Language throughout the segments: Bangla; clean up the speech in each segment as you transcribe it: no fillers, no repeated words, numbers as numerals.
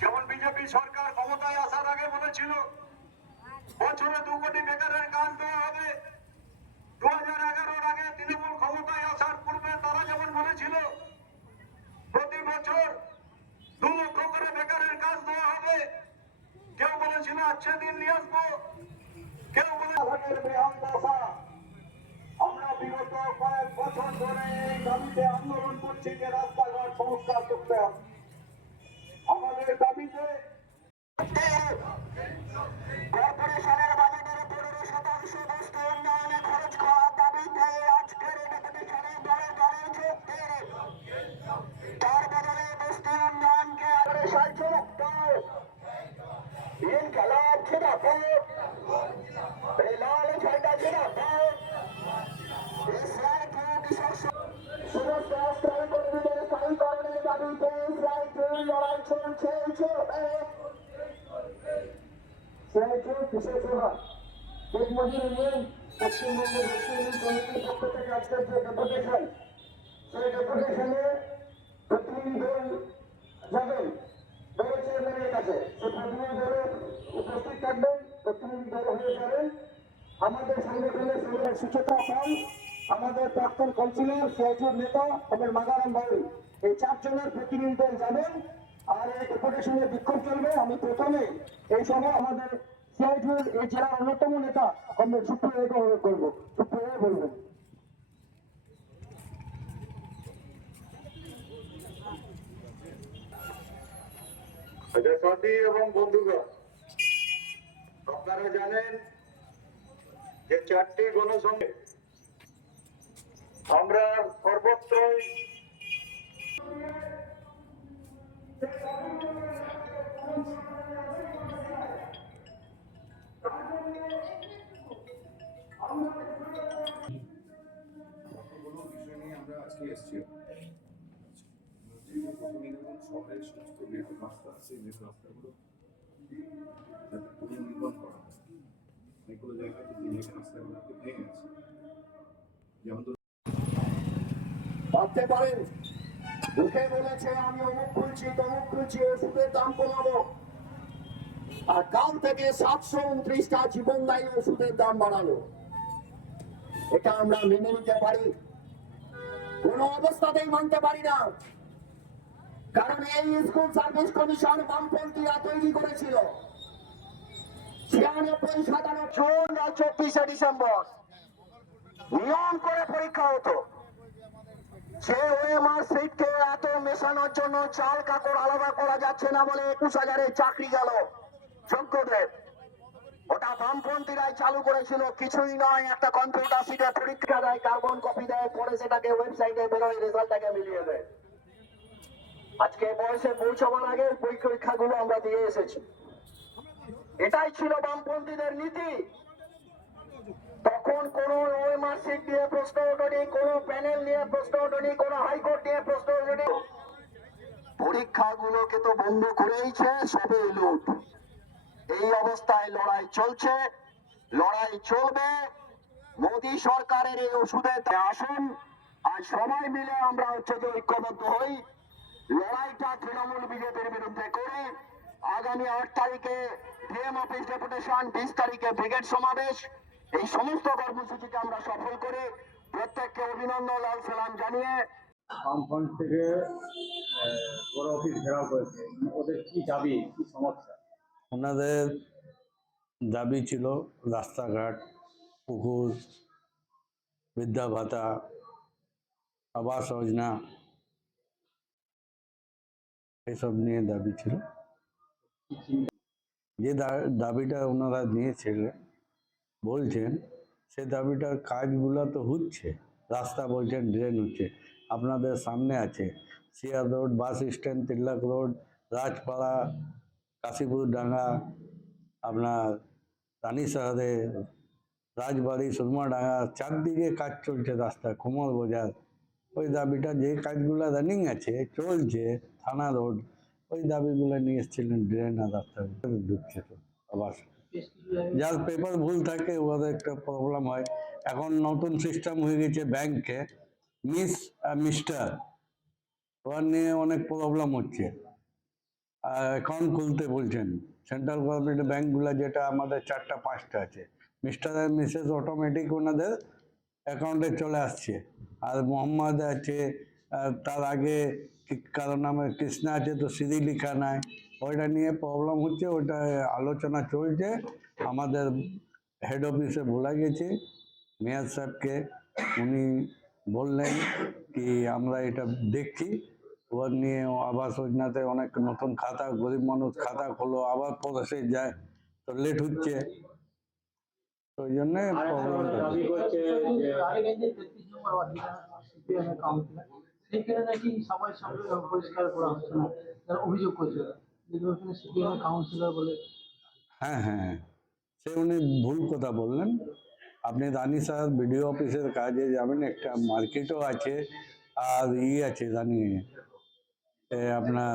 যেমন বিজেপি সরকার ক্ষমতায় আসার আগে বলেছিল বছরে 2 কোটি বেকারের কাজ দেওয়া হবে। 2011-এর আগে তৃণমূল ক্ষমতায় আসার পূর্বে তারা যেমন বলেছিল প্রতি বছর 2 লক্ষ করে বেকারের কাজ দেওয়া হবে। কেউ বলেছিল আচ্ছা দিন নিয়ে আসবো, কেউ বলে আমরা বিগত কয়েক বছর ধরে এই দাবিতে আন্দোলন করছি যে রাস্তাঘাট সংস্কার করতে হবে। আমাদের দাবিতে কর্পোরেশনের বাজেটের 15% বস্তু উন্নয়নে খরচ করার দাবিতে আজকের ডেপুটেশনে দলে দলে যোগ দিয়ে তার বদলে বস্তু উন্নয়নকে সাহায্য মুক্ত ইনকালাব জিন্দাবাদ, লাল ঝান্ডা জিন্দাবাদ। সমস্ত স্থায়ী কর্মীদের স্থায়ীকরণের দাবিতে ইসরায়েল লড়াই চলছে চলবে। পশ্চিমবঙ্গের কমিটির পক্ষ থেকে আজকের যে ডেপুটেশন, সেই ডেপুটেশনে প্রতিনিধি দল যাবেন দল চেয়ারম্যানের কাছে। সেই প্রতিনিধি দলে উপস্থিত থাকবেন, প্রতিনিধি দল হয়ে যাবেন। আমাদের সংগঠনের সুচেতা পাল, আমাদের প্রাক্তন কাউন্সিলর, সিআইটির নেতা আমাদের মাগারাম ভাই, এই 4 জনের প্রতিনিধি দল যাবেন আর এই ডেপুটেশনে বিক্ষোভ চলবে। আমি প্রথমে এই সময় আমাদের সিআইটির এই জেলার অন্যতম নেতা আমাদের সুপ্রিয়কে অনুরোধ করবো, সুপ্রিয় বলবেন। সাথী এবং বন্ধুগণ, আপনারা জানেন যে 4টি গণসংঘে আমরা সর্বত্রই শহরের সমস্ত নেটওয়ার্ক রাস্তা আছে, নেটওয়ার্ক রাস্তাগুলো যাতে পুনর্নির্মাণ করা হয়। অনেকগুলো জায়গায় রাস্তাগুলোকে ভেঙে গেছে। যেমন ভাবতে পারেন মুখে বলেছে আমি অমুক খুলছি তমুক খুলছি, ওষুধের দাম কমাবো, আর কাল থেকে 729টা জীবনদায়ী ওষুধের দাম বাড়ানো। এটা আমরা মেনে নিতে পারি? কোন অবস্থাতেই মানতে পারি না। কারণ এই স্কুল সার্ভিস কমিশন বামপন্থীরা তৈরি করেছিল 96-97 জুন আর 24শে ডিসেম্বর নিয়ম করে পরীক্ষা হতো। সে ওএমআর সিটকে এত মেশানোর জন্য চাল কাপড় আলাদা করা যাচ্ছে না বলে 21,000-এর চাকরি গেল যোগ্যদের। ওটা বামপন্থীরাই চালু করেছিল, কিছুই নয়। একটা কম্পিউটার সিটে পরীক্ষা দেয়, কার্বন কপি দেয়, পরে সেটাকে ওয়েবসাইটে বেরোয়, রেজাল্টটাকে মিলিয়ে দেয়। আজকে বয়সে পৌঁছাবার আগে পরীক্ষাগুলো আমরা দিয়ে এসেছি। এটাই ছিল বামপন্থীদের নীতি। তখন কোন ওএমআর সিট নিয়ে প্রশ্ন ওঠেনি, কোন প্যানেল নিয়ে প্রশ্ন ওঠেনি, কোন হাইকোর্ট নিয়ে প্রশ্ন ওঠেনি। পরীক্ষাগুলোকে তো বন্ধ করেইছে, সবে লুট। এই অবস্থায় লড়াই চলছে, লড়াই চলবে। মোদী সরকারের এই ওষুধের আসুন আর সবাই মিলে আমরা ঐক্যবদ্ধ হই, লড়াইটা তৃণমূল বিজেপির বিরুদ্ধে করি। আগামী 8 তারিখে ডিএম অফিস ডেপুটেশন, 20 তারিখে ব্রিগেড সমাবেশ, এই সমস্ত কর্মসূচিকে আমরা সফল করে প্রত্যেককে অভিনন্দন লাল সালাম জানিয়ে বামফ্রন্ট থেকে বড় অফিস ঘেরাও করেছে। ওদের কি দাবি, কি সমস্যা? ওনাদের দাবি ছিল রাস্তাঘাট, পুকুর, বৃদ্ধা ভাতা, আবাস যোজনা, এসব নিয়ে দাবি ছিল। যে দাবিটা ওনারা নিয়েছিলেন বলছেন, সে দাবিটার কাজগুলো তো হচ্ছে। রাস্তা বলছেন ড্রেন হচ্ছে, আপনাদের সামনে আছে সিয়ার রোড, বাস স্ট্যান্ড, তিলক রোড, রাজপাড়া, কাশীপুর ডাঙ্গা, আপনার রানী শহরে, রাজবাড়ি, সুরমাডাঙ্গা, চারদিকে কাজ চলছে রাস্তা, কোমল বাজার। ওই দাবিটা, যে কাজগুলো রানিং আছে, চলছে, থানা রোড, ওই দাবিগুলো নিয়ে এসেছিলেন। ড্রেন আর রাস্তা ঢুকছে তো আবার, যার পেপার ভুল থাকে ওদের একটা প্রবলেম হয়। এখন নতুন সিস্টেম হয়ে গেছে ব্যাংকে, মিস আর মিস্টার, ওর নিয়ে অনেক প্রবলেম হচ্ছে। অ্যাকাউন্ট খুলতে বলছেন। সেন্ট্রাল গভর্নমেন্ট ব্যাঙ্কগুলো যেটা আমাদের 4টা 5টা আছে, মিস্টার আর মিসেস অটোমেটিক ওনাদের অ্যাকাউন্টে চলে আসছে। আর মোহাম্মদ আছে, তার আগে কারো নামে কৃষ্ণা আছে, তো সিঁড়ি লেখা নাই, ওইটা নিয়ে প্রবলেম হচ্ছে, ওইটা আলোচনা চলছে। আমাদের হেড অফিসে বলা গেছে মেয়র সাহেবকে, উনি বললেন কি আমরা এটা দেখছি, ওর নিয়ে আবাস যোজনাতে অনেক নতুন খাতা, গরিব মানুষ খাতা খোলো, আবার প্রসেসে যায়, তো লেট হচ্ছে, তো ওই জন্যে প্রবলেম দাবি করছে যে রায়গঞ্জে 33 নম্বর ওয়ার্ড সিপিএম এর কাউন্সিলর, সেইখানে নাকি সবাই সামনে পরিষ্কার করা হচ্ছে না, তারা অভিযোগ করছে যে ওখানে সিপিএম এর কাউন্সিলর বলে। হ্যাঁ হ্যাঁ হ্যাঁ, সে উনি ভুল কথা বললেন। আপনি রানী স্যার বিডিও অফিসের কাজে যাবেন, একটা মার্কেটও আছে আর আছে রানী, আপনার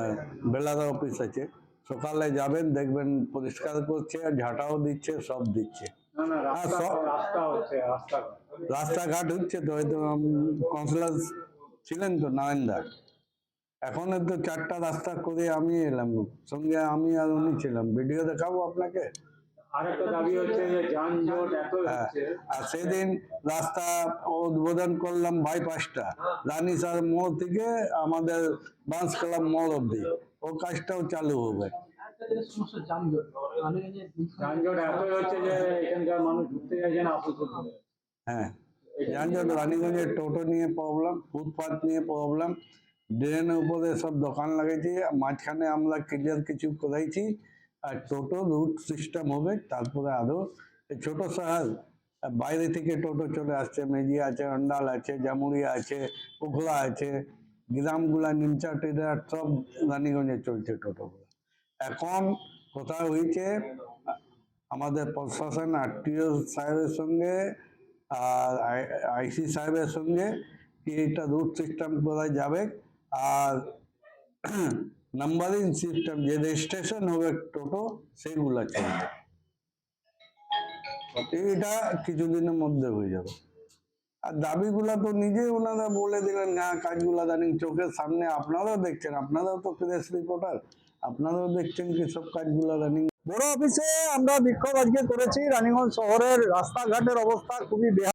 বেলাদা অফিস আছে, সকালে যাবেন দেখবেন পরিষ্কার করছে, আর ঝাঁটাও দিচ্ছে, সব দিচ্ছে। না না হ্যাঁ, রাস্তা হচ্ছে রাস্তাঘাট। রাস্তাঘাট হচ্ছে তো, হয়তো কাউন্সিলর ছিলেন তো নারায়ণদা, এখন তো 4টা রাস্তা করে আমি এলাম, সঙ্গে আমি আর উনি ছিলাম, ভিডিও দেখাবো আপনাকে। আরেকটা দাবি হচ্ছে যে যানজট এত হ্যাঁ, হচ্ছে। আর সেদিন রাস্তা উদ্বোধন করলাম বাইপাসটা, রানী স্যার মোড় থেকে আমাদের বাঁশ ক্লাব মোড় অব্দি, ও কাজটাও চালু হবে। একটা জিনিস সমস্যা যানজট, রায়গঞ্জে যানজট এত হচ্ছে যে এখানকার মানুষ ঘুরতে যাচ্ছে না আপদ। হ্যাঁ, যানজট, রানীগঞ্জের টোটো নিয়ে প্রবলেম, ফুটপাথ নিয়ে প্রবলেম, ড্রেনের উপরে সব দোকান লাগাইছি, মাঝখানে আমরা ক্লিয়ার কিছু করাইছি, আর টোটো রুট সিস্টেম হবে, তারপরে আরও ছোট শহর, বাইরে থেকে টোটো চলে আসছে, মেজিয়া আছে, অন্ডাল আছে, জামুরিয়া আছে, উখলা আছে, গ্রামগুলা নিমচা টিরা সব রানীগঞ্জে চলছে টোটোগুলো। এখন কোথাও হয়েছে আমাদের প্রশাসন আরটিও সাহেবের সঙ্গে আর আইসি সাহেবের সঙ্গে কি এটা রুট সিস্টেম করা যাবে, আর নাম্বারিং সিস্টেম যে রেজিস্ট্রেশন হবে টোটো সেগুলা চলবে, এটা কিছুদিনের মধ্যে হয়ে যাবে। আর দাবিগুলা তো নিজেই ওনারা বলে দিলেন, হ্যাঁ কাজগুলা জানেন চোখের সামনে, আপনারাও দেখছেন, আপনারাও তো প্রেস রিপোর্টার, আপনারাও দেখছেন কি সব কাজগুলা রানিং। বড় অফিসে আমরা বিক্ষোভ আজকে করেছি। রানীগঞ্জ শহরের রাস্তাঘাটের অবস্থা খুবই বেহাল।